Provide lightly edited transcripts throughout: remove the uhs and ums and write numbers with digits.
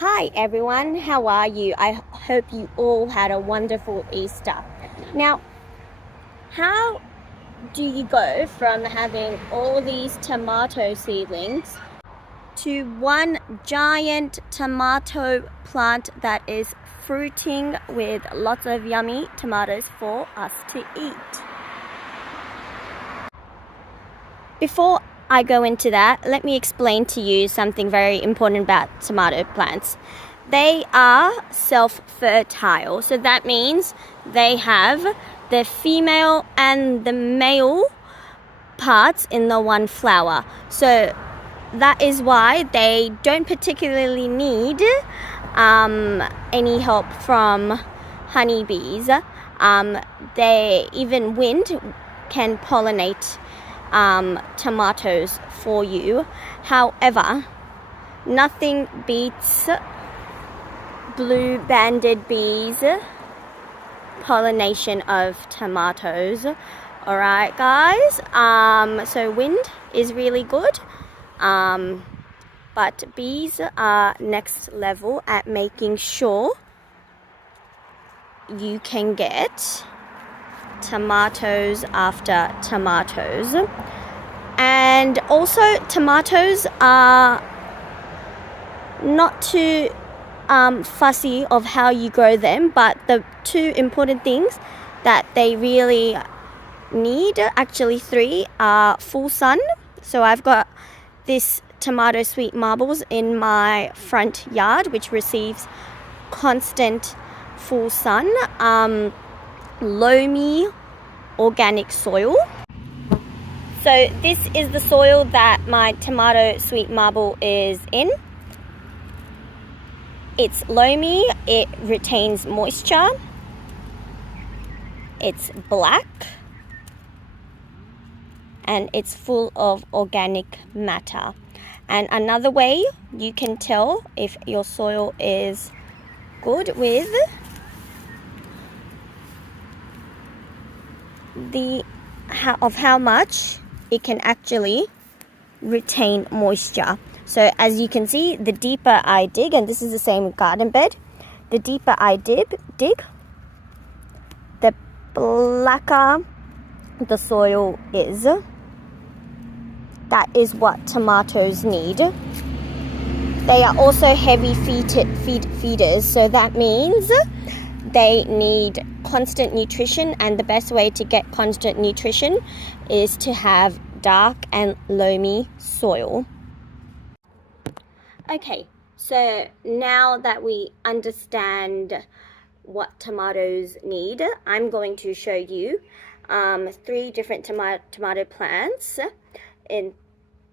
Hi everyone, how are you? I hope you all had a wonderful Easter. Now, how do you go from having all these tomato seedlings to one giant tomato plant that is fruiting with lots of yummy tomatoes for us to eat? Before I go into that, let me explain to you something very important about tomato plants. They are self-fertile, so that means they have the female and the male parts in the one flower. So that is why they don't particularly need any help from honeybees. Even wind can pollinate tomatoes for you. However, nothing beats blue banded bees pollination of tomatoes. Alright guys, so wind is really good, but bees are next level at making sure you can get tomatoes after tomatoes. And also tomatoes are not too fussy of how you grow them, but the two important things that they really need, actually three, are full sun. So I've got this tomato sweet marbles in my front yard which receives constant full sun, loamy organic soil. So this is the soil that my tomato sweet marble is in. It's loamy, it retains moisture, it's black, and it's full of organic matter. And another way you can tell if your soil is good with how much it can actually retain moisture. So as you can see, the deeper I dig, and this is the same garden bed, the deeper I dig, the blacker the soil is. That is what tomatoes need. They are also heavy feeders, so that means they need constant nutrition, and the best way to get constant nutrition is to have dark and loamy soil. Okay, so now that we understand what tomatoes need, I'm going to show you three different tomato plants in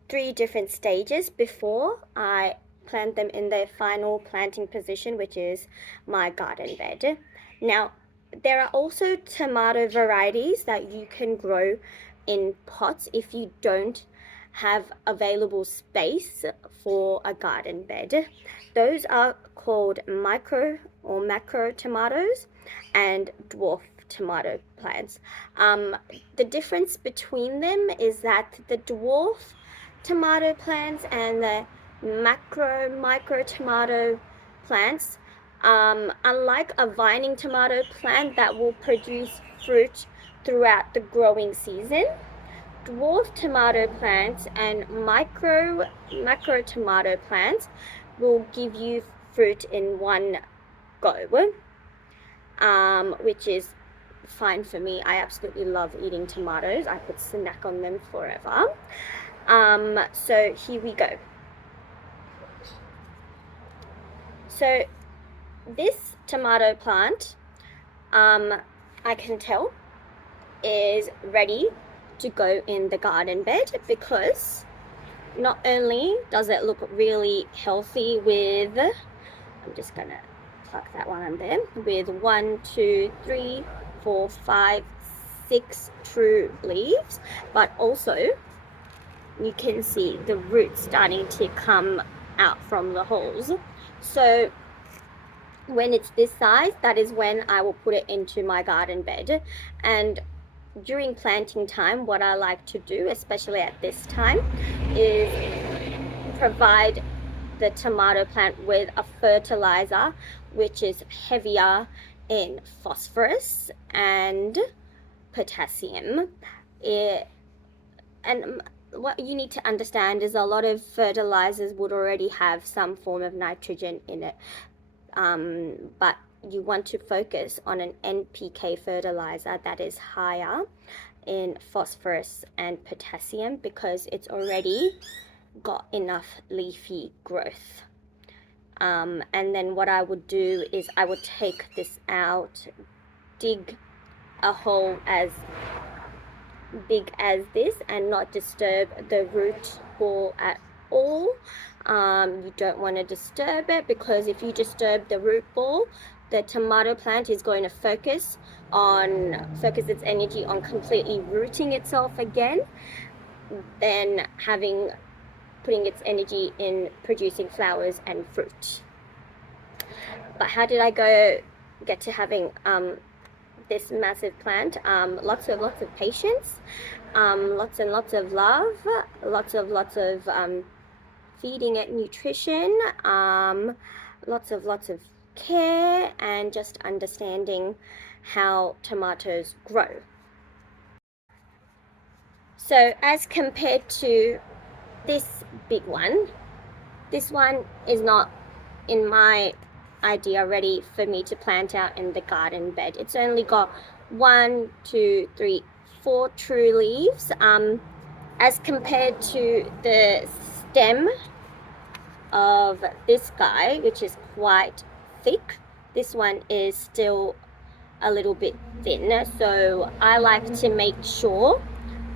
three different stages before I plant them in their final planting position, which is my garden bed. Now, there are also tomato varieties that you can grow in pots if you don't have available space for a garden bed. Those are called micro or macro tomatoes and dwarf tomato plants. The difference between them is that the dwarf tomato plants and the micro tomato plants, unlike a vining tomato plant that will produce fruit throughout the growing season, dwarf tomato plants and macro tomato plants will give you fruit in one go, which is fine for me. I absolutely love eating tomatoes. I could snack on them forever. So here we go. So this tomato plant, I can tell, is ready to go in the garden bed because not only does it look really healthy with, I'm just gonna pluck that one on there, with 1, 2, 3, 4, 5, 6 true leaves, but also you can see the roots starting to come out from the holes. So when it's this size, that is when I will put it into my garden bed. And during planting time, what I like to do, especially at this time, is provide the tomato plant with a fertilizer which is heavier in phosphorus and potassium. And what you need to understand is a lot of fertilizers would already have some form of nitrogen in it, but you want to focus on an NPK fertilizer that is higher in phosphorus and potassium because it's already got enough leafy growth. And then what I would do is I would take this out, dig a hole as big as this and not disturb the root ball at all. You don't want to disturb it because if you disturb the root ball, the tomato plant is going to focus its energy on completely rooting itself again, then putting its energy in producing flowers and fruit. But how did I get to having this massive plant? Lots of patience, lots and lots of love, lots of feeding it nutrition, lots of care, and just understanding how tomatoes grow. So as compared to this big one, this one is not, in my idea, ready for me to plant out in the garden bed. It's only got 1, 2, 3, 4 true leaves, as compared to the stem of this guy, which is quite thick. This one is still a little bit thin, so I like to make sure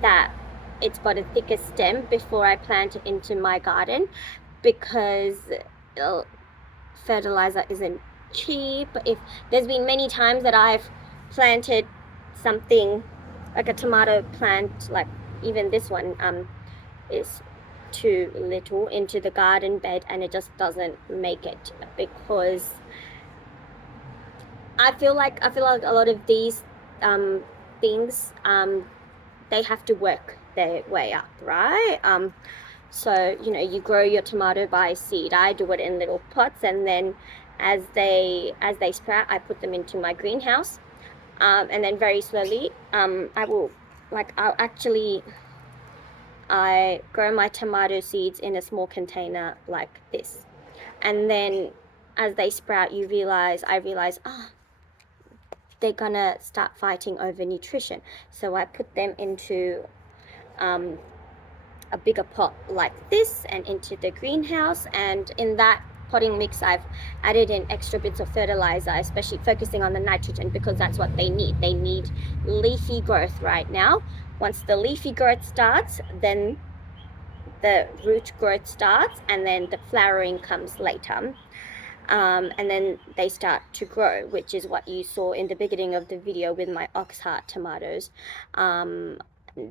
that it's got a thicker stem before I plant it into my garden, because fertilizer isn't cheap. If there's been many times that I've planted something like a tomato plant, like even this one is too little, into the garden bed, and it just doesn't make it, because I feel like a lot of these things, they have to work their way up, right? So, you know, you grow your tomato by seed. I do it in little pots, and then as they sprout, I put them into my greenhouse, and then very slowly, I grow my tomato seeds in a small container like this, and then as they sprout, I realize, they're gonna start fighting over nutrition. So I put them into a bigger pot like this and into the greenhouse, and in that potting mix I've added in extra bits of fertilizer, especially focusing on the nitrogen, because that's what they need. They need leafy growth right now. Once the leafy growth starts, then the root growth starts, and then the flowering comes later. And then they start to grow, which is what you saw in the beginning of the video with my Oxheart tomatoes.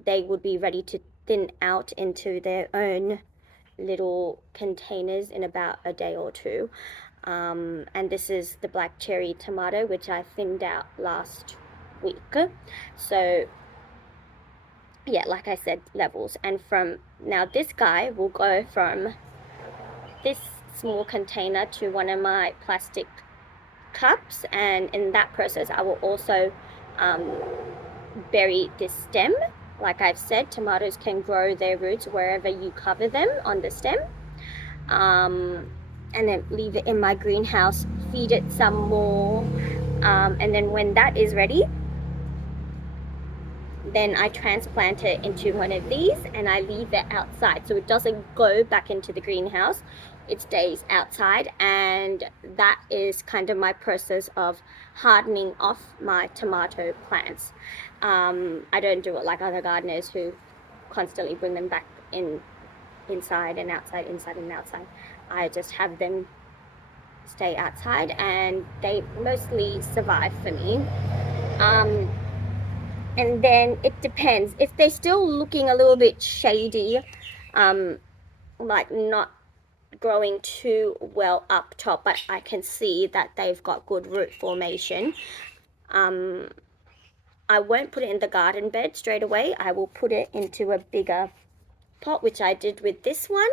They would be ready to thin out into their own little containers in about a day or two. And this is the black cherry tomato, which I thinned out last week. So yeah, like I said, levels. And from now, this guy will go from this small container to one of my plastic cups, and in that process I will also bury this stem. Like I've said, tomatoes can grow their roots wherever you cover them on the stem, and then leave it in my greenhouse, feed it some more, and then when that is ready, then I transplant it into one of these and I leave it outside, so it doesn't go back into the greenhouse. It stays outside, and that is kind of my process of hardening off my tomato plants. I don't do it like other gardeners who constantly bring them back inside and outside, inside and outside. I just have them stay outside, and they mostly survive for me. And then it depends. If they're still looking a little bit shady, like not growing too well up top, but I can see that they've got good root formation, I won't put it in the garden bed straight away. I will put it into a bigger pot, which I did with this one,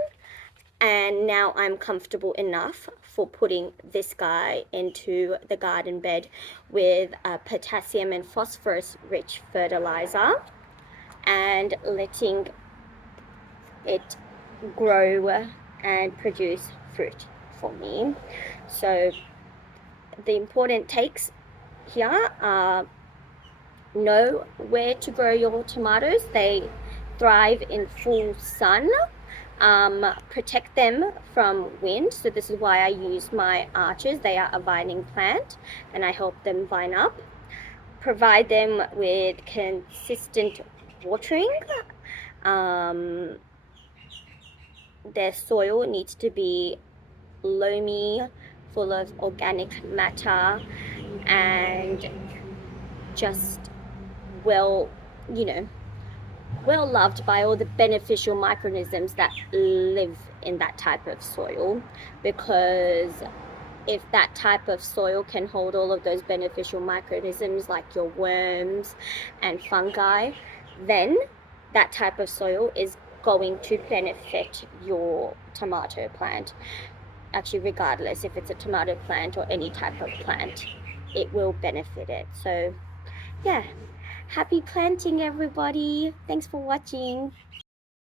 And now I'm comfortable enough for putting this guy into the garden bed with a potassium and phosphorus rich fertilizer and letting it grow and produce fruit for me. So the important takes here are: know where to grow your tomatoes. They thrive in full sun. Protect them from wind. So this is why I use my arches. They are a vining plant and I help them vine up. Provide them with consistent watering. Their soil needs to be loamy, full of organic matter, and just well loved by all the beneficial microorganisms that live in that type of soil. Because if that type of soil can hold all of those beneficial microorganisms like your worms and fungi, then that type of soil is going to benefit your tomato plant. Actually, regardless if it's a tomato plant or any type of plant, it will benefit it. So yeah, happy planting everybody. Thanks for watching.